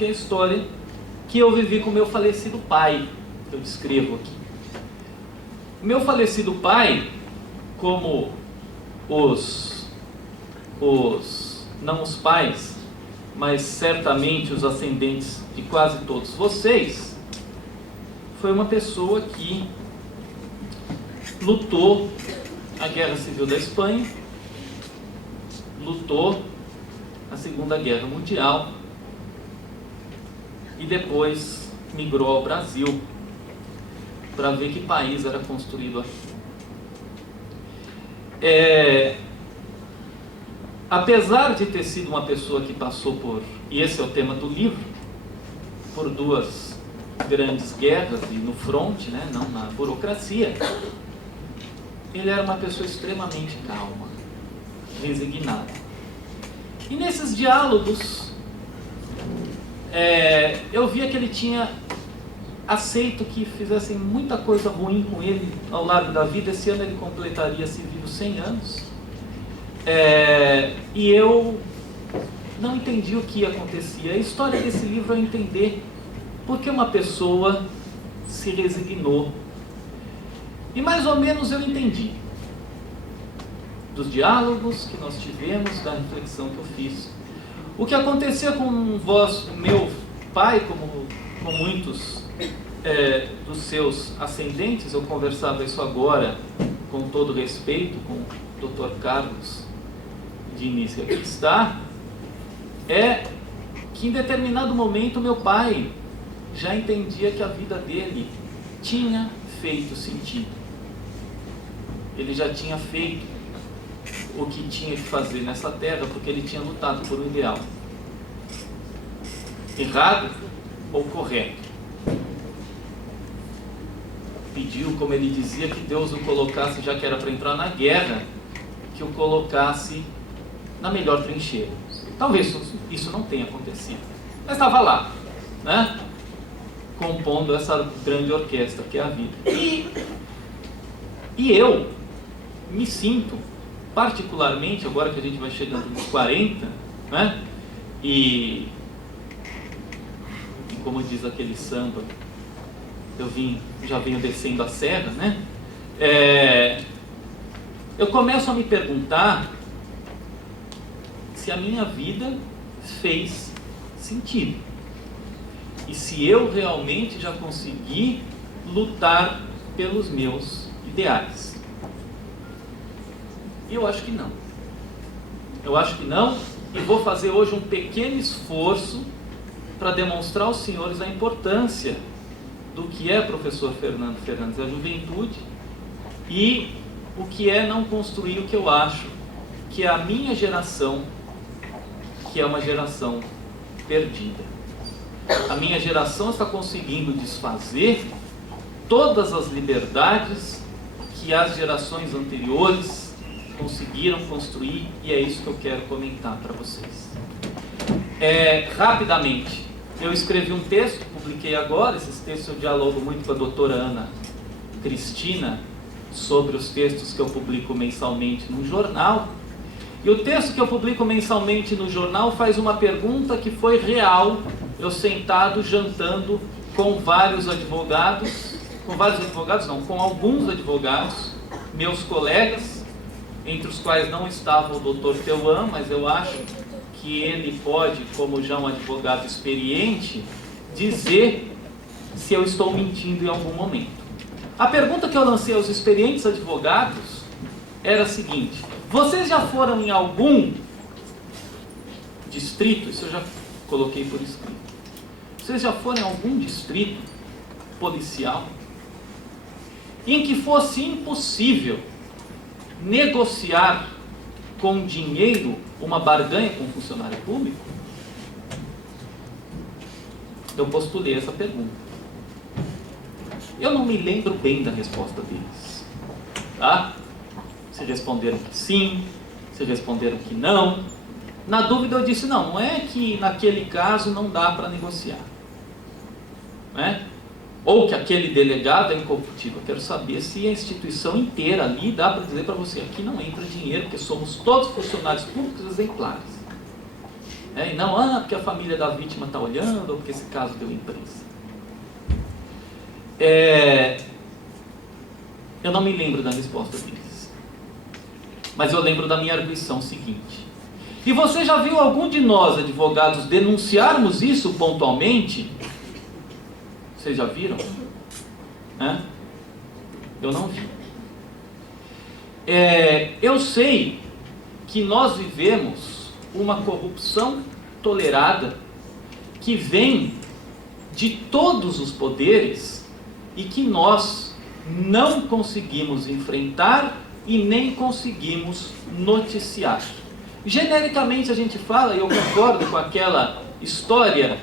a história que eu vivi com meu falecido pai, que eu descrevo aqui. Meu falecido pai, como não os pais, mas certamente os ascendentes de quase todos vocês, foi uma pessoa que lutou a Guerra Civil da Espanha, lutou a Segunda Guerra Mundial e depois migrou ao Brasil para ver que país era construído aqui. Apesar de ter sido uma pessoa que passou por, e esse é o tema do livro, por duas grandes guerras e no fronte, né, não na burocracia, ele era uma pessoa extremamente calma, resignada. E nesses diálogos, eu via que ele tinha aceito que fizessem muita coisa ruim com ele ao largo da vida. Esse ano ele completaria, se vivo, 100 anos. E eu não entendi o que acontecia. A história desse livro é entender por que uma pessoa se resignou. E mais ou menos eu entendi. Dos diálogos que nós tivemos, da reflexão que eu fiz. O que acontecia com meu pai, como com muitos dos seus ascendentes, eu conversava isso agora com todo respeito com o Dr. Carlos Diniz, que aqui está, é que em determinado momento meu pai já entendia que a vida dele tinha feito sentido. Ele já tinha feito o que tinha que fazer nessa terra, porque ele tinha lutado por um ideal. Errado ou correto? Pediu, como ele dizia, que Deus o colocasse, já que era para entrar na guerra, que o colocasse na melhor trincheira. Talvez isso não tenha acontecido, mas estava lá, né? Compondo essa grande orquestra que é a vida. E eu me sinto, particularmente, agora que a gente vai chegando nos 40, né? E como diz aquele samba, já venho descendo a serra, né? Eu começo a me perguntar se a minha vida fez sentido. E se eu realmente já consegui lutar pelos meus ideais. E eu acho que não. Eu acho que não, e vou fazer hoje um pequeno esforço para demonstrar aos senhores a importância do que é professor Fernando Fernandes, a juventude, e o que é não construir o que eu acho que é a minha geração, que é uma geração perdida. A minha geração está conseguindo desfazer todas as liberdades que as gerações anteriores conseguiram construir, e é isso que eu quero comentar para vocês. Rapidamente, eu escrevi um texto, publiquei agora. Esses textos eu dialogo muito com a doutora Ana Cristina sobre os textos que eu publico mensalmente no jornal. E o texto que eu publico mensalmente no jornal faz uma pergunta que foi real, eu sentado jantando com alguns advogados, meus colegas, entre os quais não estava o Dr. Teuan, mas eu acho que ele pode, como já um advogado experiente, dizer se eu estou mentindo em algum momento. A pergunta que eu lancei aos experientes advogados era a seguinte: vocês já foram em algum distrito, isso eu já coloquei por escrito, vocês já foram em algum distrito policial em que fosse impossível negociar com dinheiro uma barganha com um funcionário público? Eu postulei essa pergunta. Eu não me lembro bem da resposta deles, tá? Se responderam que sim, se responderam que não. Na dúvida eu disse, não é que naquele caso não dá para negociar, né? Ou que aquele delegado é incorruptível. Eu quero saber se a instituição inteira ali dá para dizer para você, aqui não entra dinheiro, porque somos todos funcionários públicos exemplares. E não, porque a família da vítima está olhando, ou porque esse caso deu imprensa. Eu não me lembro da resposta deles, mas eu lembro da minha arguição seguinte. E você já viu algum de nós, advogados, denunciarmos isso pontualmente? Vocês já viram? Eu não vi. Eu sei que nós vivemos uma corrupção tolerada que vem de todos os poderes e que nós não conseguimos enfrentar e nem conseguimos noticiar. Genericamente a gente fala, e eu concordo com aquela história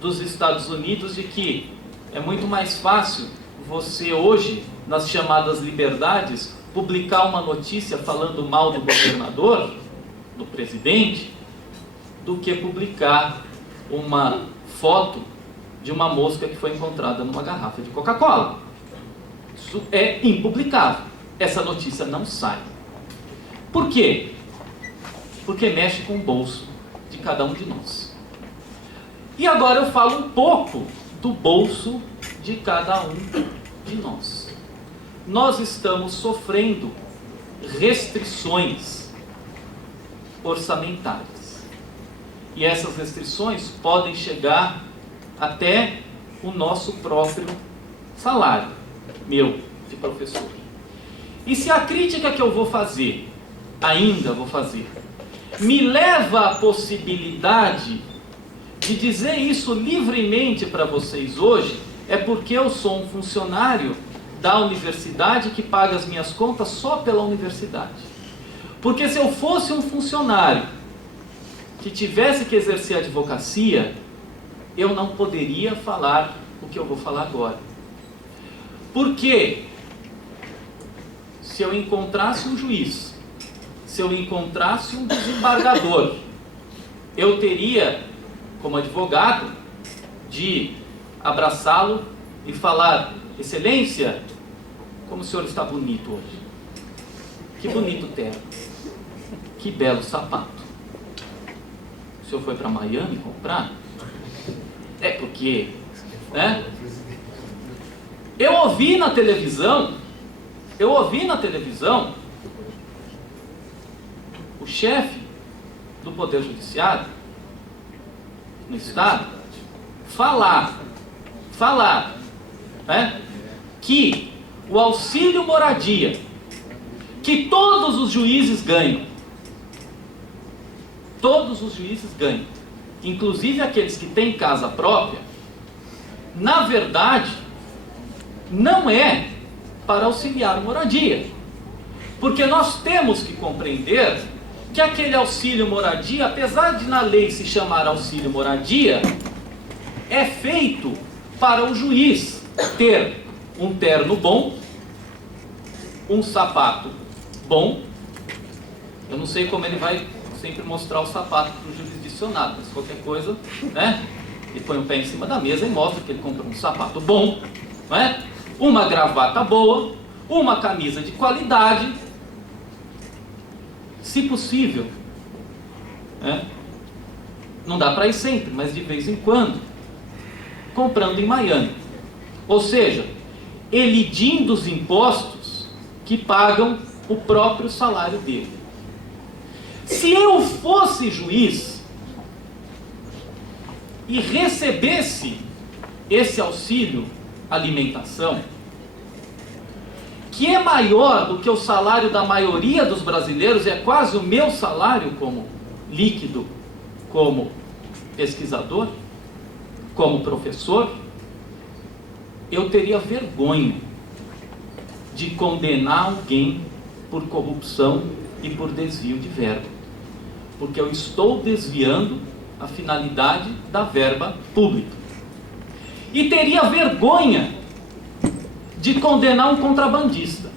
dos Estados Unidos de que é muito mais fácil você hoje, nas chamadas liberdades, publicar uma notícia falando mal do governador, do presidente, do que publicar uma foto de uma mosca que foi encontrada numa garrafa de Coca-Cola. Isso é impublicável. Essa notícia não sai. Por quê? Porque mexe com o bolso de cada um de nós. E agora eu falo um pouco do bolso de cada um de nós. Nós estamos sofrendo restrições orçamentárias. E essas restrições podem chegar até o nosso próprio salário, meu, de professor. E se a crítica que eu vou fazer, ainda vou fazer, me leva à possibilidade de dizer isso livremente para vocês hoje, é porque eu sou um funcionário da universidade que paga as minhas contas só pela universidade. Porque se eu fosse um funcionário que tivesse que exercer a advocacia, eu não poderia falar o que eu vou falar agora. Porque se eu encontrasse um juiz, se eu encontrasse um desembargador, eu teria, como advogado, de abraçá-lo e falar: Excelência, como o senhor está bonito hoje. Que bonito terno. Que belo sapato. O senhor foi para Miami comprar? É porque, né? Eu ouvi na televisão o chefe do Poder Judiciário no Estado falar, né, que o auxílio moradia, que todos os juízes ganham, inclusive aqueles que têm casa própria, na verdade, não é para auxiliar moradia. Porque nós temos que compreender que aquele auxílio moradia, apesar de na lei se chamar auxílio moradia, é feito para o juiz ter um terno bom, um sapato bom. Eu não sei como ele vai sempre mostrar o sapato para o jurisdicionado, mas qualquer coisa, né? Ele põe o pé em cima da mesa e mostra que ele comprou um sapato bom, não é? Uma gravata boa, uma camisa de qualidade, se possível, né? Não dá para ir sempre, mas de vez em quando, comprando em Miami. Ou seja, elidindo os impostos que pagam o próprio salário dele. Se eu fosse juiz e recebesse esse auxílio alimentação, que é maior do que o salário da maioria dos brasileiros, é quase o meu salário como líquido, como pesquisador, como professor, eu teria vergonha de condenar alguém por corrupção e por desvio de verba, porque eu estou desviando a finalidade da verba pública. E teria vergonha de condenar um contrabandista,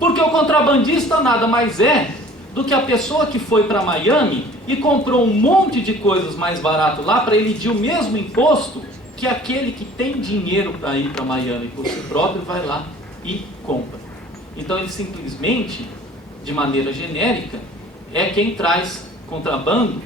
porque o contrabandista nada mais é do que a pessoa que foi para Miami e comprou um monte de coisas mais barato lá para elidir o mesmo imposto que aquele que tem dinheiro para ir para Miami por si próprio vai lá e compra. Então ele simplesmente, de maneira genérica, é quem traz contrabando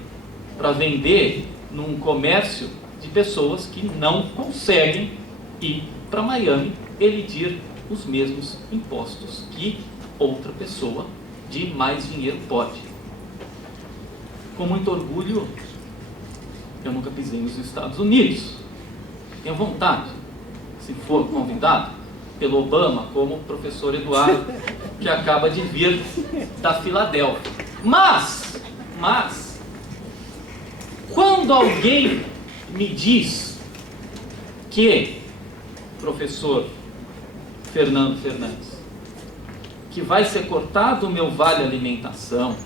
para vender num comércio de pessoas que não conseguem ir para Miami elidir os mesmos impostos que outra pessoa de mais dinheiro pode. Com muito orgulho, eu nunca pisei nos Estados Unidos. Tenho vontade, se for convidado pelo Obama, como o professor Eduardo, que acaba de vir da Filadélfia. Mas, quando alguém me diz que, professor Fernando Fernandes, que vai ser cortado o meu vale alimentação,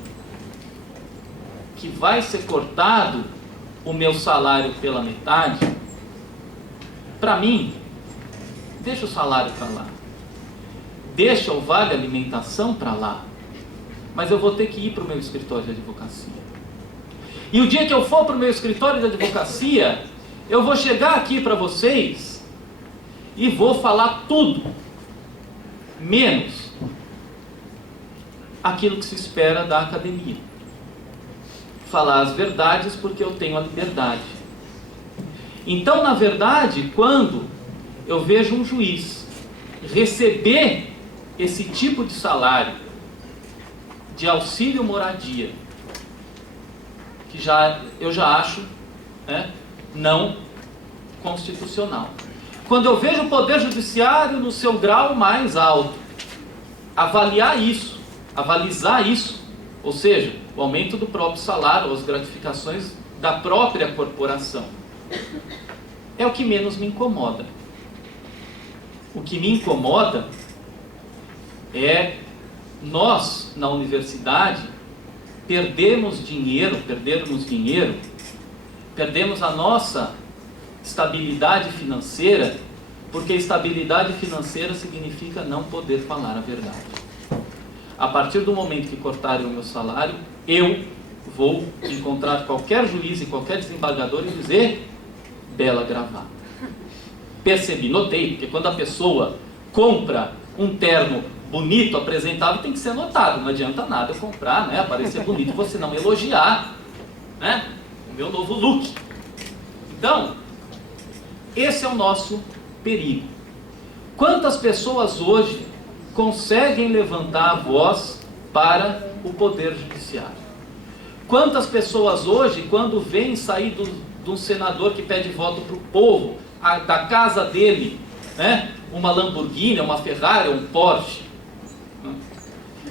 que vai ser cortado o meu salário pela metade, para mim, deixa o salário para lá, deixa o vale alimentação para lá, mas eu vou ter que ir para o meu escritório de advocacia. E o dia que eu for para o meu escritório de advocacia, eu vou chegar aqui para vocês e vou falar tudo, menos aquilo que se espera da academia. Falar as verdades porque eu tenho a liberdade. Então, na verdade, quando eu vejo um juiz receber esse tipo de salário de auxílio moradia, que eu já acho não constitucional. Quando eu vejo o Poder Judiciário no seu grau mais alto, avalizar isso, ou seja, o aumento do próprio salário, ou as gratificações da própria corporação, é o que menos me incomoda. O que me incomoda é nós, na universidade, perdemos a nossa estabilidade financeira, porque estabilidade financeira significa não poder falar a verdade. A partir do momento que cortarem o meu salário, eu vou encontrar qualquer juiz e qualquer desembargador e dizer: bela gravata. Percebi, notei, porque quando a pessoa compra um terno bonito, apresentável, tem que ser notado. Não adianta nada eu comprar, aparecer bonito e você não elogiar, o meu novo look. Então, esse é o nosso perigo. Quantas pessoas hoje conseguem levantar a voz para o Poder Judiciário? Quantas pessoas hoje, quando vêm sair de um senador que pede voto para o povo, da casa dele, uma Lamborghini, uma Ferrari, um Porsche,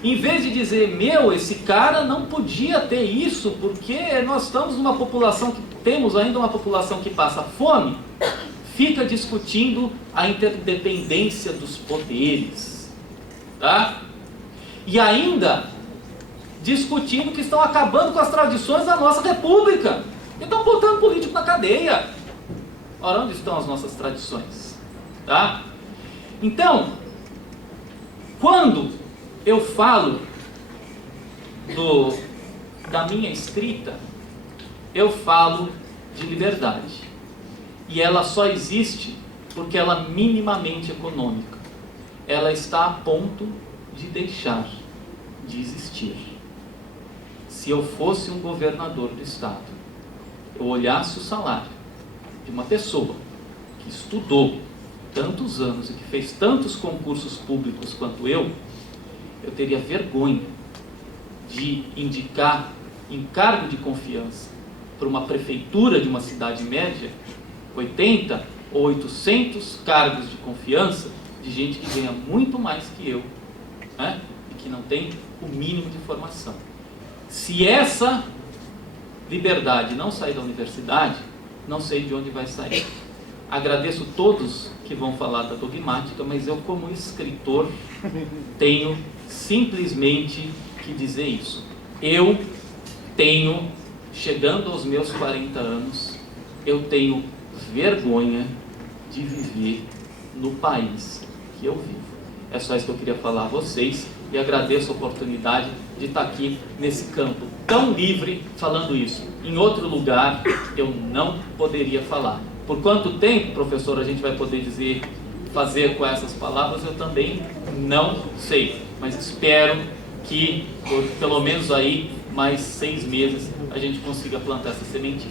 em vez de dizer: esse cara não podia ter isso, porque nós estamos numa população temos ainda uma população que passa fome, fica discutindo a interdependência dos poderes, e ainda discutindo que estão acabando com as tradições da nossa república, e estão botando político na cadeia. Ora, onde estão as nossas tradições? Então, quando eu falo da minha escrita, eu falo de liberdade. E ela só existe porque ela é minimamente econômica. Ela está a ponto de deixar de existir. Se eu fosse um governador do estado, eu olhasse o salário de uma pessoa que estudou tantos anos e que fez tantos concursos públicos quanto eu teria vergonha de indicar em cargo de confiança para uma prefeitura de uma cidade média 80 ou 800 cargos de confiança de gente que ganha muito mais que eu, e que não tem o mínimo de formação. Se essa liberdade não sair da universidade, não sei de onde vai sair. Agradeço todos que vão falar da dogmática, mas eu, como escritor, tenho simplesmente que dizer isso. Eu tenho, chegando aos meus 40 anos, eu tenho vergonha de viver no país que eu vivo. É só isso que eu queria falar a vocês, e agradeço a oportunidade de estar aqui nesse campo tão livre falando isso. Em outro lugar eu não poderia falar. Por quanto tempo, professor, a gente vai poder fazer com essas palavras, eu também não sei, mas espero que, pelo menos aí, mais 6 meses a gente consiga plantar essa sementinha.